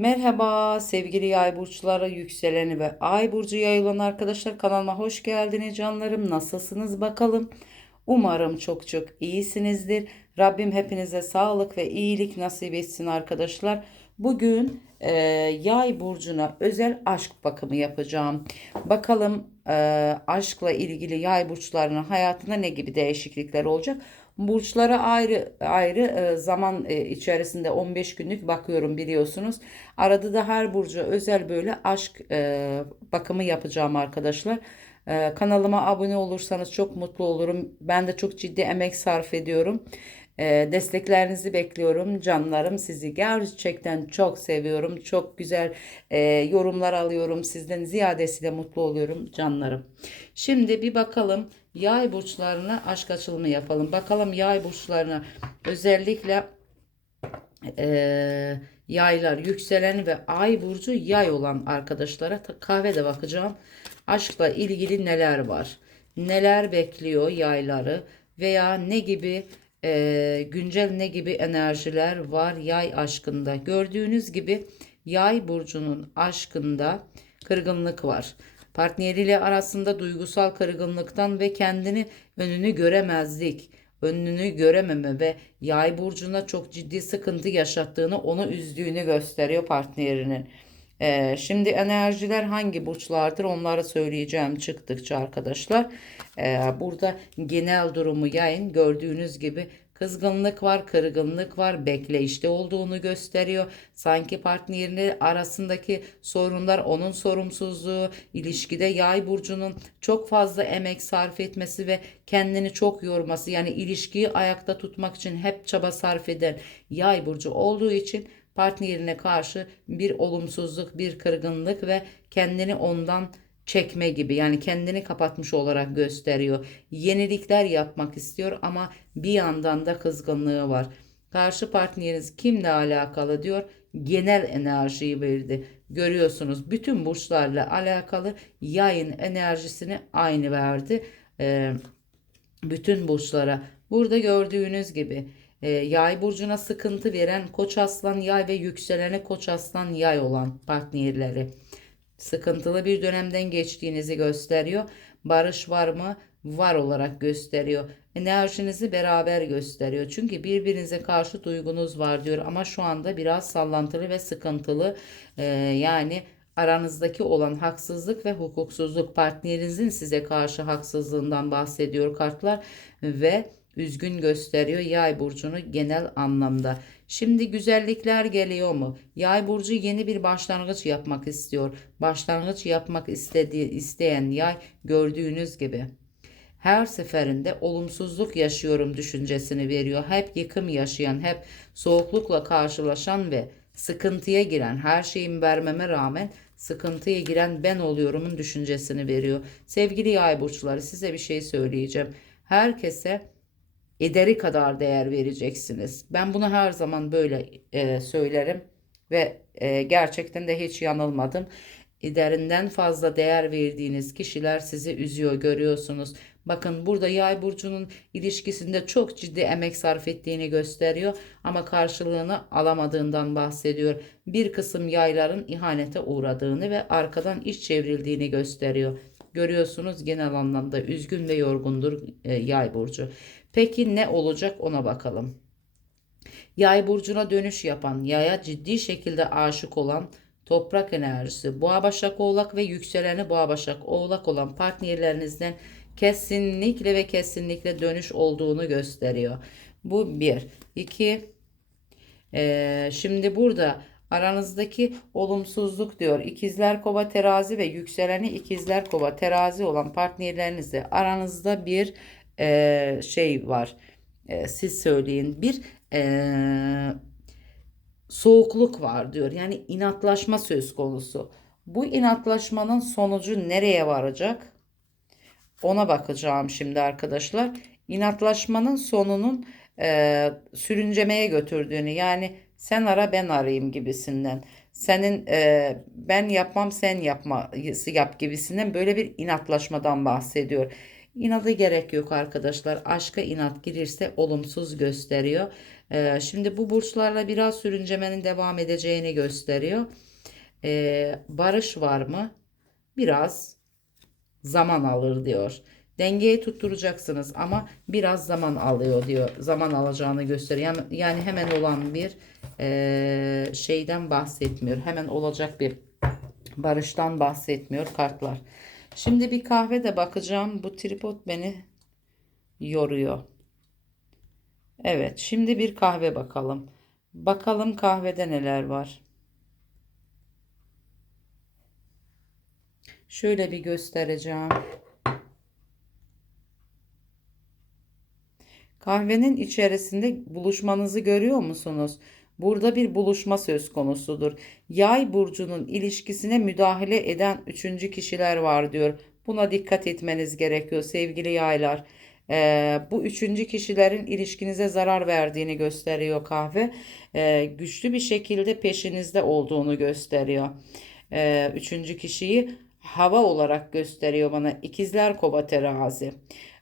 Merhaba sevgili yay burçları, yükseleni ve ay burcu yay olan arkadaşlar kanalıma hoş geldiniz canlarım. Nasılsınız bakalım? Umarım çok çok iyisinizdir. Rabbim hepinize sağlık ve iyilik nasip etsin arkadaşlar. Bugün e, yay burcuna özel aşk bakımı yapacağım. Bakalım e, aşkla ilgili yay burçlarının hayatında ne gibi değişiklikler olacak? Burçlara ayrı ayrı e, zaman e, içerisinde 15 günlük bakıyorum biliyorsunuz. Arada da her burcu özel böyle aşk e, bakımı yapacağım arkadaşlar. E, kanalıma abone olursanız çok mutlu olurum. Ben de çok ciddi emek sarf ediyorum. E, desteklerinizi bekliyorum canlarım. Sizi gerçekten çok seviyorum. Çok güzel e, yorumlar alıyorum. Sizden ziyadesiyle mutlu oluyorum canlarım. Şimdi bir bakalım yay burçlarına aşk açılımı yapalım. Bakalım yay burçlarına özellikle e, yaylar, yükselen ve ay burcu yay olan arkadaşlara kahvede bakacağım. Aşkla ilgili neler var? Neler bekliyor yayları veya ne gibi e, güncel ne gibi enerjiler var yay aşkında? Gördüğünüz gibi yay burcunun aşkında kırgınlık var. Partneriyle arasında duygusal kırgınlıktan ve kendini önünü göremezlik, önünü görememe ve yay burcuna çok ciddi sıkıntı yaşattığını, onu üzdüğünü gösteriyor partnerinin. Ee, şimdi enerjiler hangi burçlardır onları söyleyeceğim çıktıkça arkadaşlar. Ee, burada genel durumu yayın gördüğünüz gibi Kızgınlık var, kırgınlık var, bekleyişte olduğunu gösteriyor. Sanki partnerini arasındaki sorunlar onun sorumsuzluğu, ilişkide yay burcunun çok fazla emek sarf etmesi ve kendini çok yorması yani ilişkiyi ayakta tutmak için hep çaba sarf eden yay burcu olduğu için partnerine karşı bir olumsuzluk, bir kırgınlık ve kendini ondan çekme gibi yani kendini kapatmış olarak gösteriyor. Yenilikler yapmak istiyor ama bir yandan da kızgınlığı var. Karşı partneriniz kimle alakalı diyor? Genel enerjiyi verdi. Görüyorsunuz bütün burçlarla alakalı yayın enerjisini aynı verdi. Ee, bütün burçlara. Burada gördüğünüz gibi e, yay burcuna sıkıntı veren koç aslan yay ve yükselene koç aslan yay olan partnerleri sıkıntılı bir dönemden geçtiğinizi gösteriyor. Barış var mı? Var olarak gösteriyor. Enerjinizi beraber gösteriyor. Çünkü birbirinize karşı duygunuz var diyor ama şu anda biraz sallantılı ve sıkıntılı. Ee, yani aranızdaki olan haksızlık ve hukuksuzluk partnerinizin size karşı haksızlığından bahsediyor kartlar ve üzgün gösteriyor yay burcunu genel anlamda. Şimdi güzellikler geliyor mu? Yay burcu yeni bir başlangıç yapmak istiyor. Başlangıç yapmak istediği isteyen yay gördüğünüz gibi her seferinde olumsuzluk yaşıyorum düşüncesini veriyor. Hep yıkım yaşayan, hep soğuklukla karşılaşan ve sıkıntıya giren, her şeyimi vermeme rağmen sıkıntıya giren ben oluyorumun düşüncesini veriyor. Sevgili yay burçları size bir şey söyleyeceğim. Herkese ederi kadar değer vereceksiniz. Ben bunu her zaman böyle e, söylerim ve e, gerçekten de hiç yanılmadım. Ederinden fazla değer verdiğiniz kişiler sizi üzüyor görüyorsunuz. Bakın burada yay burcunun ilişkisinde çok ciddi emek sarf ettiğini gösteriyor ama karşılığını alamadığından bahsediyor. Bir kısım yayların ihanete uğradığını ve arkadan iş çevrildiğini gösteriyor. Görüyorsunuz genel anlamda üzgün ve yorgundur e, yay burcu. Peki ne olacak ona bakalım. Yay burcuna dönüş yapan, yaya ciddi şekilde aşık olan toprak enerjisi, boğa başak oğlak ve yükseleni boğa başak oğlak olan partnerlerinizden kesinlikle ve kesinlikle dönüş olduğunu gösteriyor. Bu bir. İki, ee, şimdi burada aranızdaki olumsuzluk diyor. İkizler kova terazi ve yükseleni ikizler kova terazi olan partnerlerinizle aranızda bir e, şey var. E, siz söyleyin. Bir e, soğukluk var diyor. Yani inatlaşma söz konusu. Bu inatlaşmanın sonucu nereye varacak? Ona bakacağım şimdi arkadaşlar. İnatlaşmanın sonunun e, sürüncemeye götürdüğünü yani sen ara ben arayayım gibisinden. Senin e, ben yapmam sen yapma yap gibisinden böyle bir inatlaşmadan bahsediyor. İnada gerek yok arkadaşlar. Aşka inat girirse olumsuz gösteriyor. Ee, şimdi bu burçlarla biraz sürüncemenin devam edeceğini gösteriyor. Ee, barış var mı? Biraz zaman alır diyor. Dengeyi tutturacaksınız ama biraz zaman alıyor diyor. Zaman alacağını gösteriyor. Yani- Yani hemen olan bir eee, şeyden bahsetmiyor. Hemen olacak bir barıştan bahsetmiyor kartlar. Şimdi bir kahve de bakacağım. Bu tripod beni yoruyor. Evet, şimdi bir kahve bakalım. Bakalım kahvede neler var. Şöyle bir göstereceğim. Kahvenin içerisinde buluşmanızı görüyor musunuz? Burada bir buluşma söz konusudur. Yay burcunun ilişkisine müdahale eden üçüncü kişiler var diyor. Buna dikkat etmeniz gerekiyor sevgili yaylar. Ee, bu üçüncü kişilerin ilişkinize zarar verdiğini gösteriyor kahve. Ee, güçlü bir şekilde peşinizde olduğunu gösteriyor. Ee, üçüncü kişiyi hava olarak gösteriyor bana. İkizler kova terazi.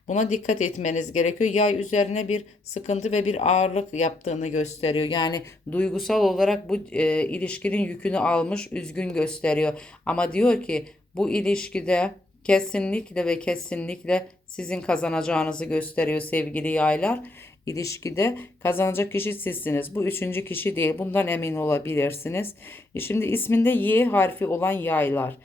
Buna dikkat etmeniz gerekiyor. Yay üzerine bir sıkıntı ve bir ağırlık yaptığını gösteriyor. Yani duygusal olarak bu e, ilişkinin yükünü almış, üzgün gösteriyor. Ama diyor ki bu ilişkide kesinlikle ve kesinlikle sizin kazanacağınızı gösteriyor sevgili yaylar. İlişkide kazanacak kişi sizsiniz. Bu üçüncü kişi değil. Bundan emin olabilirsiniz. E Şimdi isminde Y harfi olan yaylar.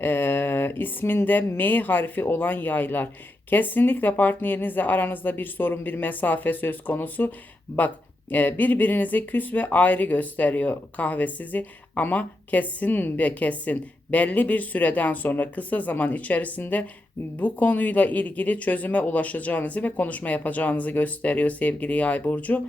Ee, isminde M harfi olan yaylar. Kesinlikle partnerinizle aranızda bir sorun, bir mesafe söz konusu. Bak e, birbirinize küs ve ayrı gösteriyor kahve sizi ama kesin ve kesin belli bir süreden sonra kısa zaman içerisinde bu konuyla ilgili çözüme ulaşacağınızı ve konuşma yapacağınızı gösteriyor sevgili yay burcu.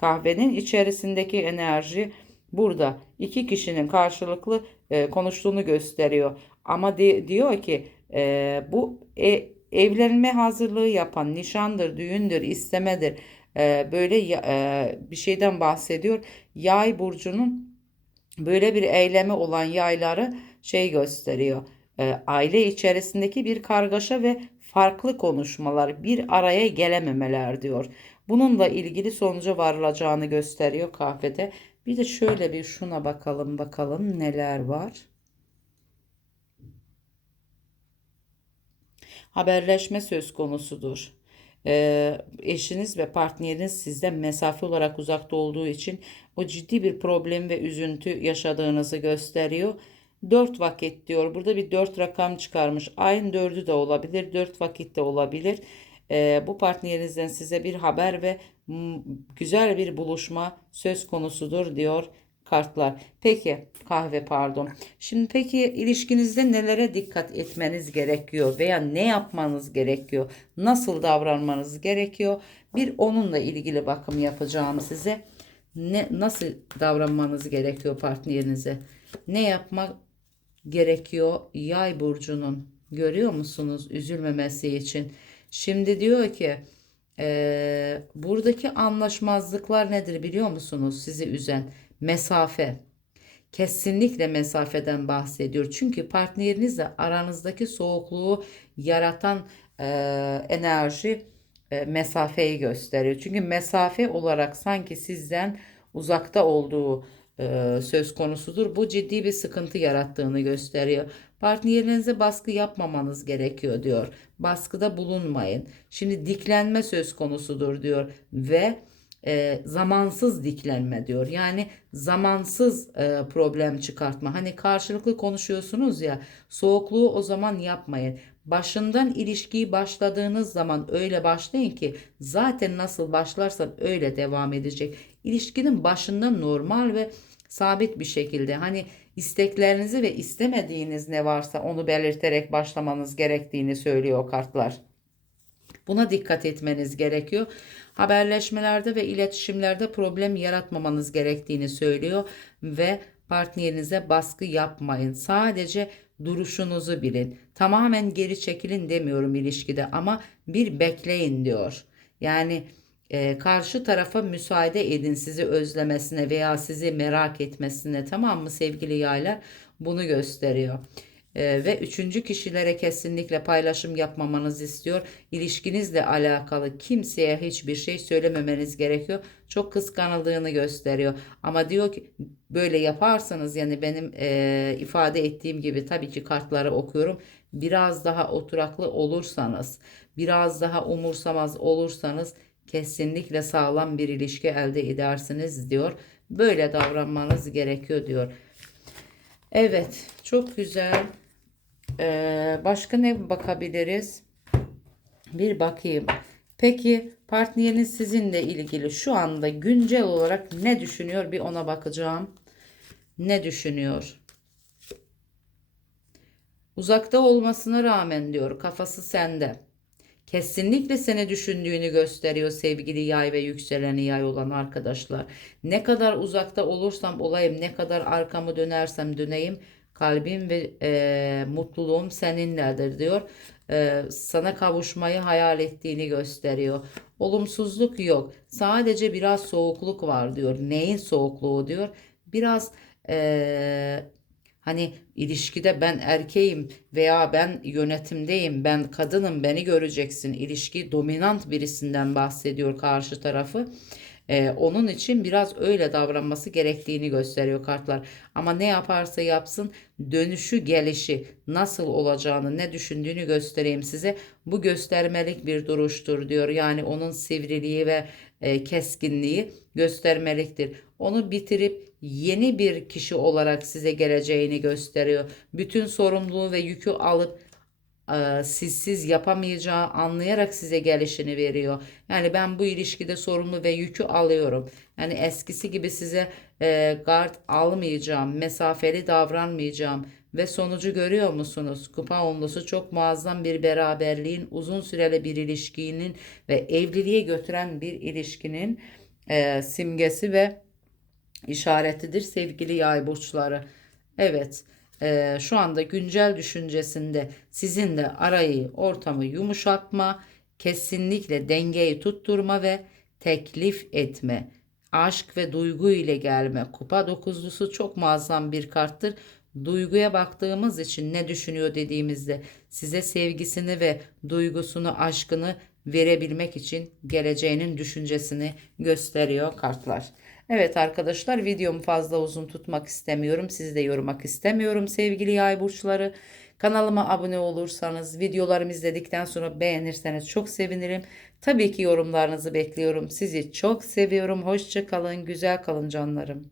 Kahvenin içerisindeki enerji burada iki kişinin karşılıklı e, konuştuğunu gösteriyor. Ama de- diyor ki e, bu e, evlenme hazırlığı yapan nişandır, düğündür, istemedir. E, böyle e, bir şeyden bahsediyor. Yay burcunun böyle bir eylemi olan yayları şey gösteriyor. E, aile içerisindeki bir kargaşa ve farklı konuşmalar, bir araya gelememeler diyor. Bununla ilgili sonuca varılacağını gösteriyor kahvede. Bir de şöyle bir şuna bakalım bakalım neler var. Haberleşme söz konusudur. Ee, eşiniz ve partneriniz sizden mesafe olarak uzakta olduğu için o ciddi bir problem ve üzüntü yaşadığınızı gösteriyor. Dört vakit diyor. Burada bir dört rakam çıkarmış. Ayın dördü de olabilir. Dört vakit de olabilir. Ee, bu partnerinizden size bir haber ve güzel bir buluşma söz konusudur diyor kartlar. Peki kahve pardon. Şimdi peki ilişkinizde nelere dikkat etmeniz gerekiyor veya ne yapmanız gerekiyor? Nasıl davranmanız gerekiyor? Bir onunla ilgili bakım yapacağım size. Ne nasıl davranmanız gerekiyor partnerinize? Ne yapmak gerekiyor yay burcunun? Görüyor musunuz üzülmemesi için? Şimdi diyor ki eee, buradaki anlaşmazlıklar nedir biliyor musunuz sizi üzen? Mesafe. Kesinlikle mesafeden bahsediyor. Çünkü partnerinizle aranızdaki soğukluğu yaratan e, enerji e, mesafeyi gösteriyor. Çünkü mesafe olarak sanki sizden uzakta olduğu e, söz konusudur. Bu ciddi bir sıkıntı yarattığını gösteriyor. Partnerinize baskı yapmamanız gerekiyor diyor. Baskıda bulunmayın. Şimdi diklenme söz konusudur diyor ve e, zamansız diklenme diyor. Yani zamansız e, problem çıkartma. Hani karşılıklı konuşuyorsunuz ya soğukluğu o zaman yapmayın. Başından ilişkiyi başladığınız zaman öyle başlayın ki zaten nasıl başlarsan öyle devam edecek. İlişkinin başından normal ve sabit bir şekilde hani isteklerinizi ve istemediğiniz ne varsa onu belirterek başlamanız gerektiğini söylüyor kartlar. Buna dikkat etmeniz gerekiyor. Haberleşmelerde ve iletişimlerde problem yaratmamanız gerektiğini söylüyor ve partnerinize baskı yapmayın. Sadece duruşunuzu bilin. Tamamen geri çekilin demiyorum ilişkide ama bir bekleyin diyor. Yani e, karşı tarafa müsaade edin sizi özlemesine veya sizi merak etmesine tamam mı sevgili yaylar? Bunu gösteriyor. Ee, ve üçüncü kişilere kesinlikle paylaşım yapmamanızı istiyor. İlişkinizle alakalı kimseye hiçbir şey söylememeniz gerekiyor. Çok kıskanıldığını gösteriyor. Ama diyor ki böyle yaparsanız yani benim e, ifade ettiğim gibi tabii ki kartları okuyorum. Biraz daha oturaklı olursanız, biraz daha umursamaz olursanız kesinlikle sağlam bir ilişki elde edersiniz diyor. Böyle davranmanız gerekiyor diyor. Evet, çok güzel. Ee, başka ne bakabiliriz? Bir bakayım. Peki partneriniz sizinle ilgili şu anda güncel olarak ne düşünüyor? Bir ona bakacağım. Ne düşünüyor? Uzakta olmasına rağmen diyor kafası sende. Kesinlikle seni düşündüğünü gösteriyor sevgili yay ve yükseleni yay olan arkadaşlar. Ne kadar uzakta olursam olayım, ne kadar arkamı dönersem döneyim, kalbim ve e, mutluluğum seninledir diyor. E, sana kavuşmayı hayal ettiğini gösteriyor. Olumsuzluk yok. Sadece biraz soğukluk var diyor. Neyin soğukluğu diyor. Biraz e, Hani ilişkide ben erkeğim veya ben yönetimdeyim, ben kadınım, beni göreceksin. İlişki dominant birisinden bahsediyor karşı tarafı. Ee, onun için biraz öyle davranması gerektiğini gösteriyor kartlar. Ama ne yaparsa yapsın dönüşü gelişi nasıl olacağını ne düşündüğünü göstereyim size. Bu göstermelik bir duruştur diyor. Yani onun sivriliği ve e, keskinliği göstermeliktir. Onu bitirip yeni bir kişi olarak size geleceğini gösteriyor. Bütün sorumluluğu ve yükü alıp e, sizsiz yapamayacağı anlayarak size gelişini veriyor. Yani ben bu ilişkide sorumlu ve yükü alıyorum. Yani eskisi gibi size e, gard almayacağım, mesafeli davranmayacağım ve sonucu görüyor musunuz? Kupa onlusu çok muazzam bir beraberliğin, uzun süreli bir ilişkinin ve evliliğe götüren bir ilişkinin e, simgesi ve işaretidir sevgili yay burçları. Evet e, şu anda güncel düşüncesinde sizin de arayı ortamı yumuşatma, kesinlikle dengeyi tutturma ve teklif etme. Aşk ve duygu ile gelme. Kupa dokuzlusu çok muazzam bir karttır. Duyguya baktığımız için ne düşünüyor dediğimizde size sevgisini ve duygusunu, aşkını verebilmek için geleceğinin düşüncesini gösteriyor kartlar. Evet arkadaşlar videomu fazla uzun tutmak istemiyorum. Sizi de yormak istemiyorum sevgili yay burçları. Kanalıma abone olursanız, videolarımı izledikten sonra beğenirseniz çok sevinirim. Tabii ki yorumlarınızı bekliyorum. Sizi çok seviyorum. Hoşça kalın, güzel kalın canlarım.